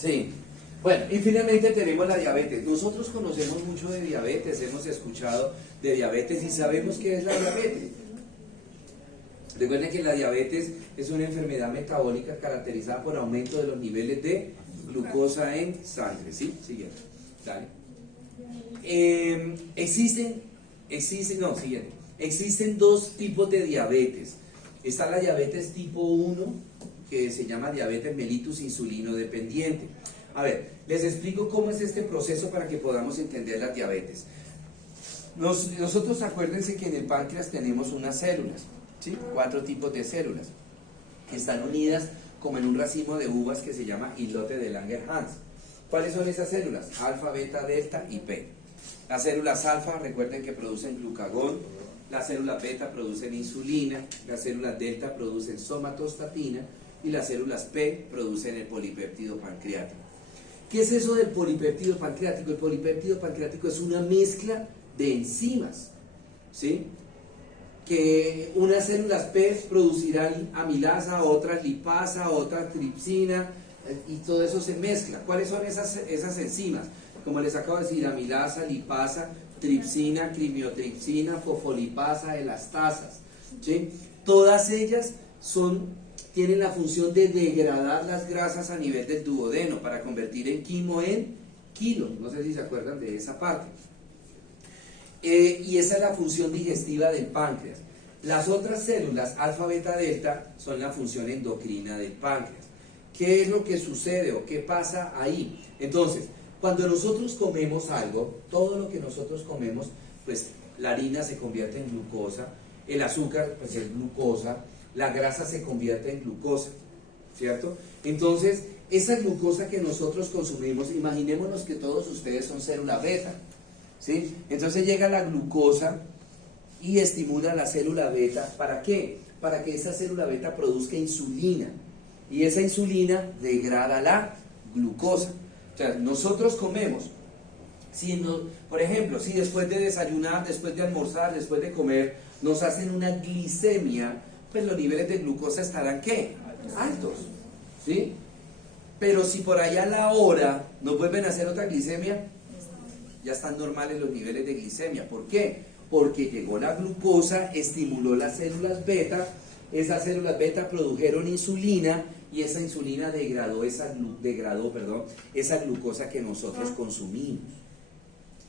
Sí. Bueno, y finalmente tenemos la diabetes. Nosotros conocemos mucho de diabetes, hemos escuchado de diabetes y sabemos qué es la diabetes. Recuerden que la diabetes es una enfermedad metabólica caracterizada por aumento de los niveles de glucosa en sangre. ¿Sí? Siguiente. Dale. Existen dos tipos de diabetes. Está la diabetes tipo 1, que se llama diabetes mellitus insulino dependiente. A ver, les explico cómo es este proceso para que podamos entender la diabetes. Nosotros acuérdense que en el páncreas tenemos unas células, ¿sí? 4 tipos de células que están unidas como en un racimo de uvas que se llama islote de Langerhans. ¿Cuáles son esas células? Alfa, beta, delta y P. Las células alfa, recuerden que producen glucagón, las células beta producen insulina, las células delta producen somatostatina y las células P producen el polipéptido pancreático. ¿Qué es eso del polipéptido pancreático? El polipéptido pancreático es una mezcla de enzimas, ¿sí? Que unas células P producirán amilasa, otras lipasa, otras tripsina, y todo eso se mezcla. ¿Cuáles son esas enzimas? Como les acabo de decir, amilasa, lipasa, tripsina, quimiotripsina, fosfolipasa, elastasas, ¿sí? Todas ellas tienen la función de degradar las grasas a nivel del duodeno para convertir en quimo en kilo. No sé si se acuerdan de esa parte. Y esa es la función digestiva del páncreas. Las otras células, alfa, beta, delta, son la función endocrina del páncreas. ¿Qué es lo que sucede o qué pasa ahí? Entonces, cuando nosotros comemos algo, todo lo que nosotros comemos, pues la harina se convierte en glucosa, el azúcar pues es glucosa, la grasa se convierte en glucosa, ¿cierto? Entonces, esa glucosa que nosotros consumimos, imaginémonos que todos ustedes son célula beta, ¿sí? Entonces llega la glucosa y estimula la célula beta. ¿Para qué? Para que esa célula beta produzca insulina, y esa insulina degrada la glucosa. O sea, nosotros comemos, por ejemplo, si después de desayunar, después de almorzar, después de comer, nos hacen una glicemia, pues los niveles de glucosa estarán, ¿qué? Altos, ¿sí? Pero si por allá a la hora nos vuelven a hacer otra glicemia, ya están normales los niveles de glicemia. ¿Por qué? Porque llegó la glucosa, estimuló las células beta, esas células beta produjeron insulina y esa insulina degradó esa glucosa que nosotros consumimos,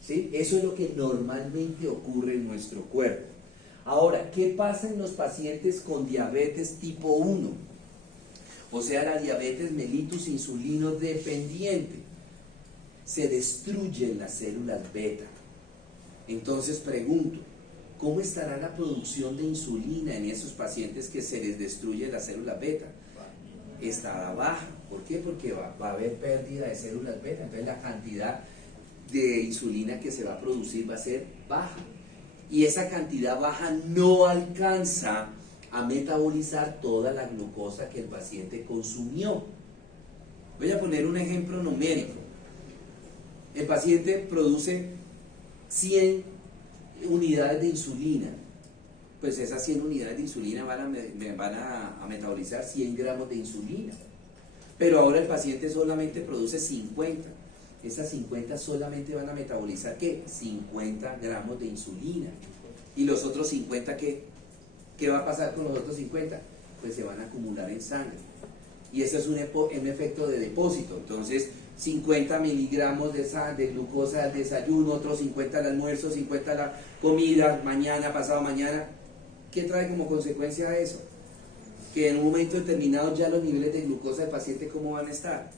¿sí? Eso es lo que normalmente ocurre en nuestro cuerpo. Ahora, ¿qué pasa en los pacientes con diabetes tipo 1? O sea, la diabetes mellitus insulino dependiente. Se destruyen las células beta. Entonces pregunto, ¿cómo estará la producción de insulina en esos pacientes que se les destruye la célula beta? Estará baja. ¿Por qué? Porque va a haber pérdida de células beta. Entonces la cantidad de insulina que se va a producir va a ser baja. Y esa cantidad baja no alcanza a metabolizar toda la glucosa que el paciente consumió. Voy a poner un ejemplo numérico. El paciente produce 100 unidades de insulina. Pues esas 100 unidades de insulina van a metabolizar 100 gramos de insulina. Pero ahora el paciente solamente produce 50. Esas 50 solamente van a metabolizar, ¿qué? 50 gramos de insulina. ¿Y los otros 50 qué? ¿Qué va a pasar con los otros 50? Pues se van a acumular en sangre. Y ese es un efecto de depósito. Entonces, 50 miligramos de glucosa al desayuno, otros 50 al almuerzo, 50 a la comida, mañana, pasado mañana. ¿Qué trae como consecuencia eso? Que en un momento determinado ya los niveles de glucosa del paciente, ¿cómo van a estar?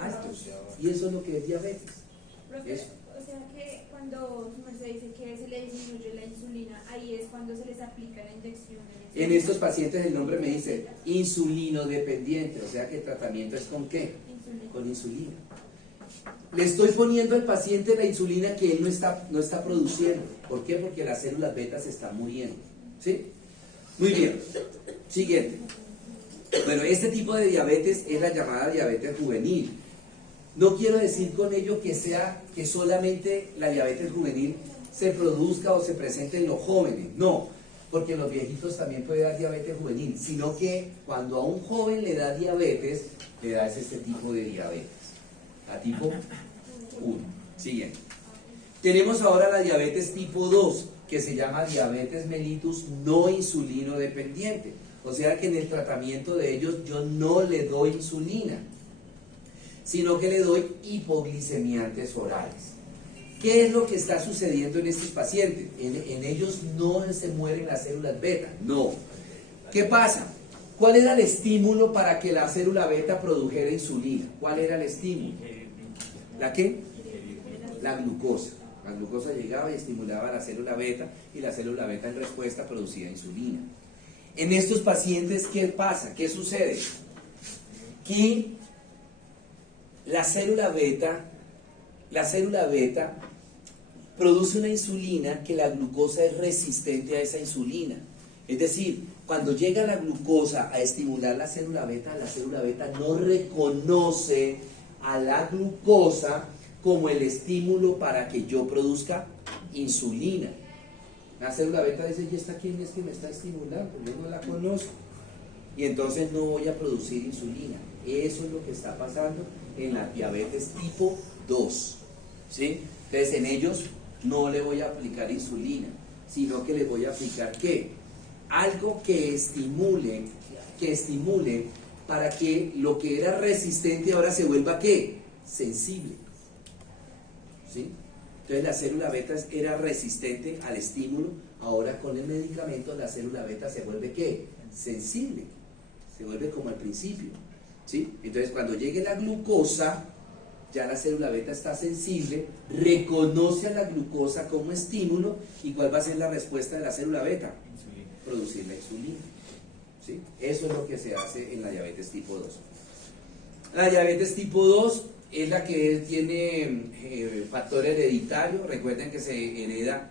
Altos. Y eso es lo que es diabetes. Profe, o sea que cuando su merced dice que se le disminuye la insulina, ahí es cuando se les aplica la inyección. En estos pacientes el nombre me dice insulino dependiente, o sea que el tratamiento es ¿con qué? Insulina. Con insulina. Le estoy poniendo al paciente la insulina que él no está produciendo. ¿Por qué? Porque las células beta se están muriendo. ¿Sí? Muy bien. Siguiente. Bueno, este tipo de diabetes es la llamada diabetes juvenil. No quiero decir con ello que solamente la diabetes juvenil se produzca o se presente en los jóvenes. No, porque en los viejitos también puede dar diabetes juvenil, sino que cuando a un joven le da diabetes, le da este tipo de diabetes. La tipo 1. Siguiente. Tenemos ahora la diabetes tipo 2, que se llama diabetes mellitus no insulino dependiente. O sea que en el tratamiento de ellos yo no le doy insulina, sino que le doy hipoglicemiantes orales. ¿Qué es lo que está sucediendo en estos pacientes? En ellos no se mueren las células beta, no. ¿Qué pasa? ¿Cuál era el estímulo para que la célula beta produjera insulina? ¿Cuál era el estímulo? ¿La qué? La glucosa. La glucosa llegaba y estimulaba a la célula beta y la célula beta en respuesta producía insulina. En estos pacientes, ¿qué pasa? ¿Qué sucede? Que la célula beta produce una insulina que la glucosa es resistente a esa insulina. Es decir, cuando llega la glucosa a estimular la célula beta no reconoce a la glucosa como el estímulo para que yo produzca insulina. La célula beta dice, ¿y esta quién es que me está estimulando? Yo no la conozco. Y entonces no voy a producir insulina. Eso es lo que está pasando en la diabetes tipo 2. ¿Sí? Entonces en ellos no le voy a aplicar insulina, sino que les voy a aplicar ¿qué? Algo que estimule para que lo que era resistente ahora se vuelva ¿qué? Sensible. ¿Sí? Entonces la célula beta era resistente al estímulo, ahora con el medicamento la célula beta se vuelve ¿qué? Sensible, se vuelve como al principio. ¿Sí? Entonces cuando llegue la glucosa, ya la célula beta está sensible, reconoce a la glucosa como estímulo, ¿y cuál va a ser la respuesta de la célula beta? Insulina. Producir la insulina. ¿Sí? Eso es lo que se hace en la diabetes tipo 2. La diabetes tipo 2 es la que tiene factor hereditario. Recuerden que se hereda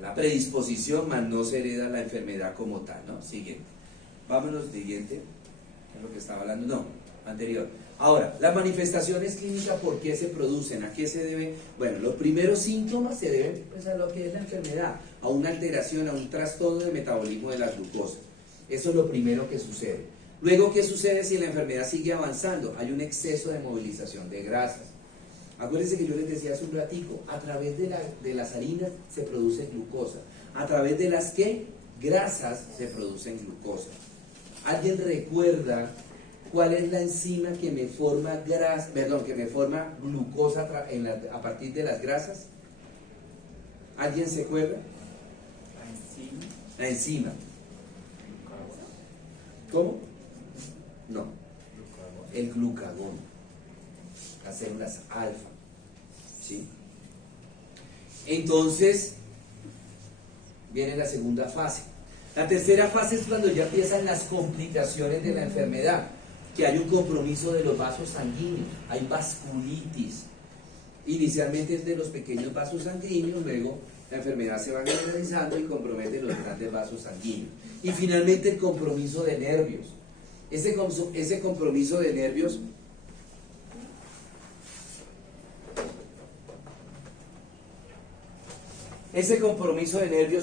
la predisposición, más no se hereda la enfermedad como tal, ¿no? Siguiente. Vámonos, siguiente. ¿Es lo que estaba hablando? No, anterior. Ahora, las manifestaciones clínicas, ¿por qué se producen? ¿A qué se debe? Bueno, los primeros síntomas se deben pues, a lo que es la enfermedad, a una alteración, a un trastorno del metabolismo de la glucosa. Eso es lo primero que sucede. Luego, ¿qué sucede si la enfermedad sigue avanzando? Hay un exceso de movilización de grasas. Acuérdense que yo les decía hace un ratico, a través de las harinas se produce glucosa. ¿A través de las qué? Grasas se producen glucosa. ¿Alguien recuerda cuál es la enzima que me forma glucosa a partir de las grasas? ¿Alguien se acuerda? La enzima. ¿Cómo? No. El glucagón. Las células alfa. ¿Sí? Entonces, viene la segunda fase. La tercera fase es cuando ya empiezan las complicaciones de la enfermedad, que hay un compromiso de los vasos sanguíneos, hay vasculitis. Inicialmente es de los pequeños vasos sanguíneos, luego la enfermedad se va generalizando y compromete los grandes vasos sanguíneos. Y finalmente el compromiso de nervios. Ese compromiso de nervios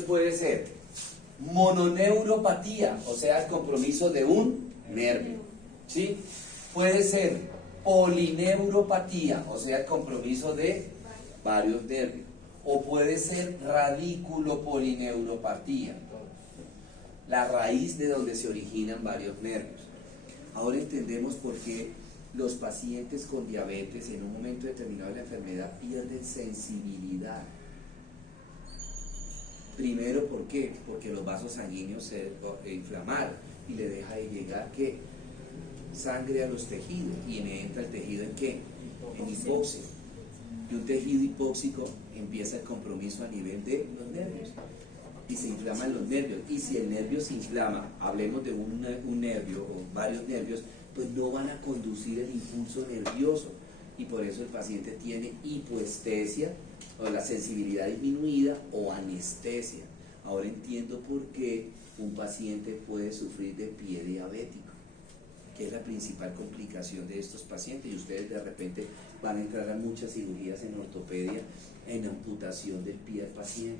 puede ser mononeuropatía, o sea, el compromiso de un nervio, ¿sí? Puede ser polineuropatía, o sea, el compromiso de varios nervios, o puede ser radiculopolineuropatía, la raíz de donde se originan varios nervios. Ahora entendemos por qué los pacientes con diabetes en un momento determinado de la enfermedad pierden sensibilidad. Primero, ¿por qué? Porque los vasos sanguíneos se inflamaron y le deja de llegar ¿qué? Sangre a los tejidos, y me entra el tejido ¿en qué? En hipoxia. Y un tejido hipóxico empieza el compromiso a nivel de los nervios y se inflaman los nervios, y si el nervio se inflama, hablemos de un nervio o varios nervios, pues no van a conducir el impulso nervioso, y por eso el paciente tiene hipoestesia o la sensibilidad disminuida o anestesia. Ahora entiendo por qué un paciente puede sufrir de pie diabético, que es la principal complicación de estos pacientes, y ustedes de repente van a entrar a muchas cirugías en ortopedia en amputación del pie del paciente.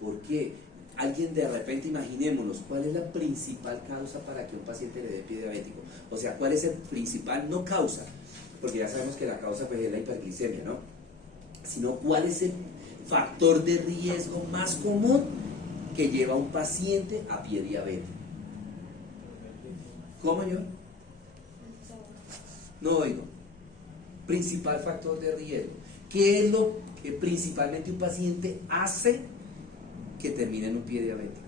¿Por qué? alguien de repente, imaginémonos, ¿cuál es la principal causa para que un paciente le dé pie diabético? O sea, ¿cuál es el principal, no causa, porque ya sabemos que la causa pues es la hiperglicemia, ¿no? Sino cuál es el factor de riesgo más común que lleva a un paciente a pie diabético. ¿Cómo yo? No oigo. Principal factor de riesgo. ¿Qué es lo que principalmente un paciente hace que termine en un pie diabético?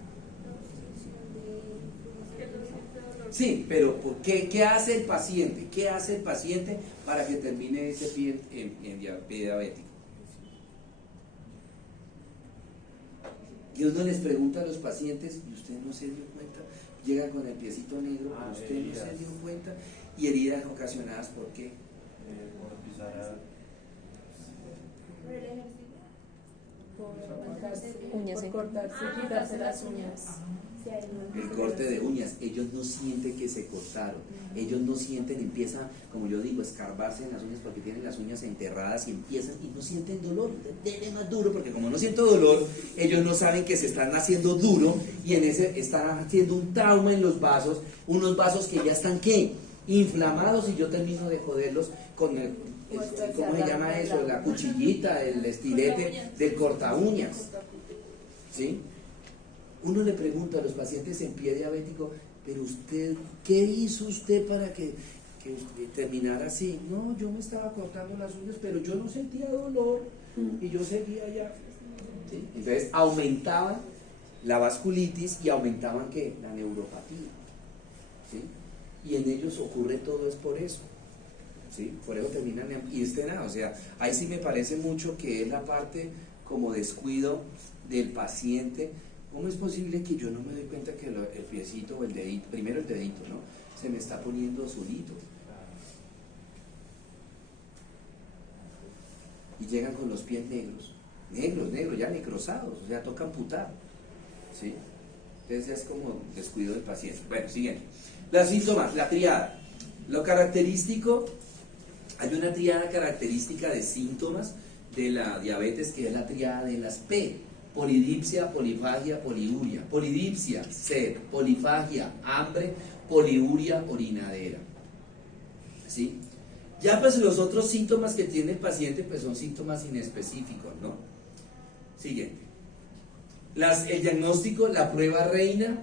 Sí, pero ¿qué hace el paciente? ¿Qué hace el paciente para que termine ese pie en pie diabético? Y uno les pregunta a los pacientes, ¿y usted no se dio cuenta? Llega con el piecito negro, ¿usted no se dio cuenta? Y heridas ocasionadas, ¿por qué? Por pisar Por el ejercicio. Por cortarse, quitarse las uñas. El corte de uñas, ellos no sienten que se cortaron, ellos no sienten, empiezan, como yo digo, a escarbarse en las uñas porque tienen las uñas enterradas y empiezan y no sienten dolor, denle más duro porque como no siento dolor, ellos no saben que se están haciendo duro y en ese están haciendo un trauma en los vasos, unos vasos que ya están ¿qué? Inflamados y yo termino de joderlos con el, ¿cómo se llama eso? La cuchillita, el estilete del corta uñas, ¿sí? Uno le pregunta a los pacientes en pie diabético, pero usted, ¿qué hizo usted para que usted terminara así? No, yo me estaba cortando las uñas, pero yo no sentía dolor y yo seguía allá. ¿Sí? Entonces aumentaban la vasculitis y aumentaban ¿qué? La neuropatía. ¿Sí? Y en ellos ocurre todo es por eso. ¿Sí? Por eso terminan y nada, o sea, ahí sí me parece mucho que es la parte como descuido del paciente. ¿Cómo es posible que yo no me doy cuenta que el piecito o el dedito, primero el dedito, ¿no? Se me está poniendo azulito? Y llegan con los pies negros, ya necrosados, o sea, toca amputar, ¿sí? Entonces es como descuido del paciente. Bueno, siguiente. Los síntomas, la triada. Lo característico, hay una triada característica de síntomas de la diabetes que es la triada de las P. Polidipsia, polifagia, poliuria. Polidipsia, sed. Polifagia, hambre. Poliuria, orinadera. ¿Sí? Ya pues los otros síntomas que tiene el paciente pues son síntomas inespecíficos, ¿no? Siguiente. El diagnóstico, la prueba reina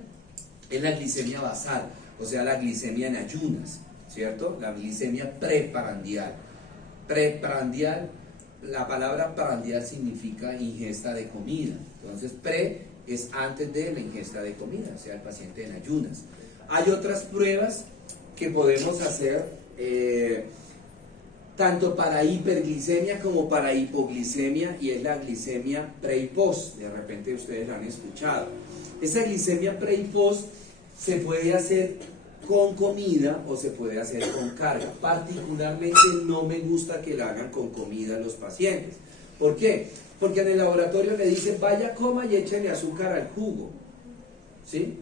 es la glicemia basal, o sea la glicemia en ayunas, ¿cierto? La glicemia preprandial. Preprandial, la palabra prandial significa ingesta de comida, entonces pre es antes de la ingesta de comida, o sea el paciente en ayunas. Hay otras pruebas que podemos hacer tanto para hiperglicemia como para hipoglicemia y es la glicemia pre y post, de repente ustedes la han escuchado. Esa glicemia pre y post se puede hacer con comida o se puede hacer con carga. Particularmente no me gusta que la hagan con comida a los pacientes. ¿Por qué? Porque en el laboratorio le dicen vaya, coma y échale azúcar al jugo, ¿sí?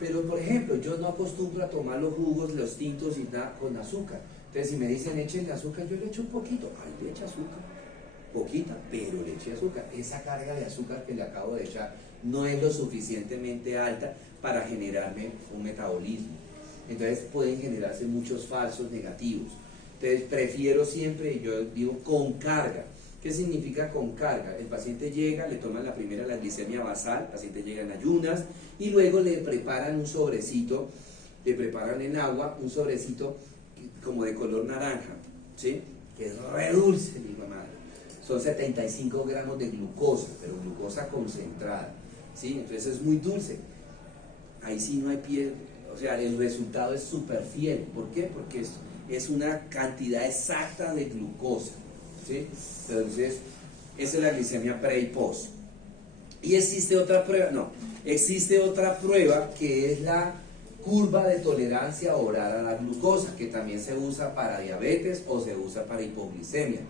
Pero por ejemplo, yo no acostumbro a tomar los jugos, los tintos y nada con azúcar. Entonces si me dicen échenle azúcar, yo le echo un poquito. Ay, le echa azúcar, poquita, pero le eché azúcar. Esa carga de azúcar que le acabo de echar no es lo suficientemente alta para generarme un metabolismo. Entonces pueden generarse muchos falsos negativos. Entonces prefiero siempre, yo digo con carga. ¿Qué significa con carga? El paciente llega, le toman la primera la glicemia basal, el paciente llega en ayunas y luego le preparan un sobrecito, le preparan en agua un sobrecito como de color naranja, ¿sí? Que es re dulce, mi mamá. Son 75 gramos de glucosa, pero glucosa concentrada, ¿sí? Entonces es muy dulce. Ahí sí no hay piel. O sea, el resultado es súper fiel. ¿Por qué? Porque es una cantidad exacta de glucosa, ¿sí? Entonces, esa es la glicemia pre y post. Y existe otra prueba, no, existe otra prueba que es la curva de tolerancia oral a la glucosa, que también se usa para diabetes o se usa para hipoglicemia.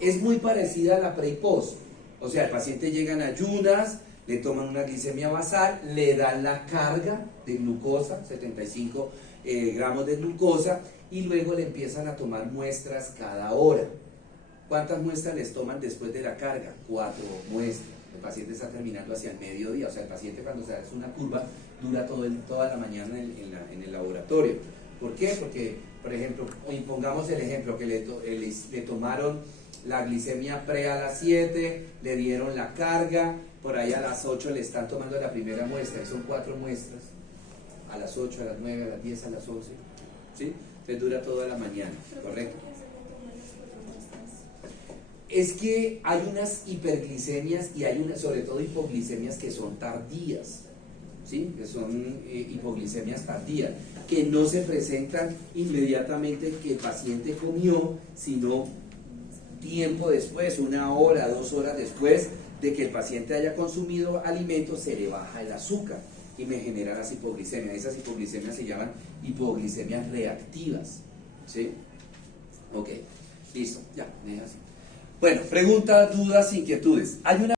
Es muy parecida a la pre y post. O sea, el paciente llega en ayunas, le toman una glicemia basal, le dan la carga de glucosa, 75 gramos de glucosa, y luego le empiezan a tomar muestras cada hora. ¿Cuántas muestras les toman después de la carga? 4 muestras. El paciente está terminando hacia el mediodía, o sea, el paciente cuando se hace una curva dura toda la mañana en el laboratorio. ¿Por qué? Porque, por ejemplo, pongamos el ejemplo que le tomaron la glicemia pre a las 7, le dieron la carga, por ahí a las 8 le están tomando la primera muestra, y son 4 muestras, a las 8, a las 9, a las 10, a las 11, ¿sí? Entonces dura toda la mañana, ¿correcto? Es que hay unas hiperglicemias y hay unas, sobre todo hipoglicemias que son tardías, ¿sí? Que son hipoglicemias tardías, que no se presentan inmediatamente que el paciente comió, sino tiempo después, 1 hora, 2 horas después de que el paciente haya consumido alimentos, se le baja el azúcar y me genera las hipoglicemias. Esas hipoglicemias se llaman hipoglicemias reactivas, ¿sí? Ok, listo, ya, me deja así. Bueno, preguntas, dudas, inquietudes. Hay una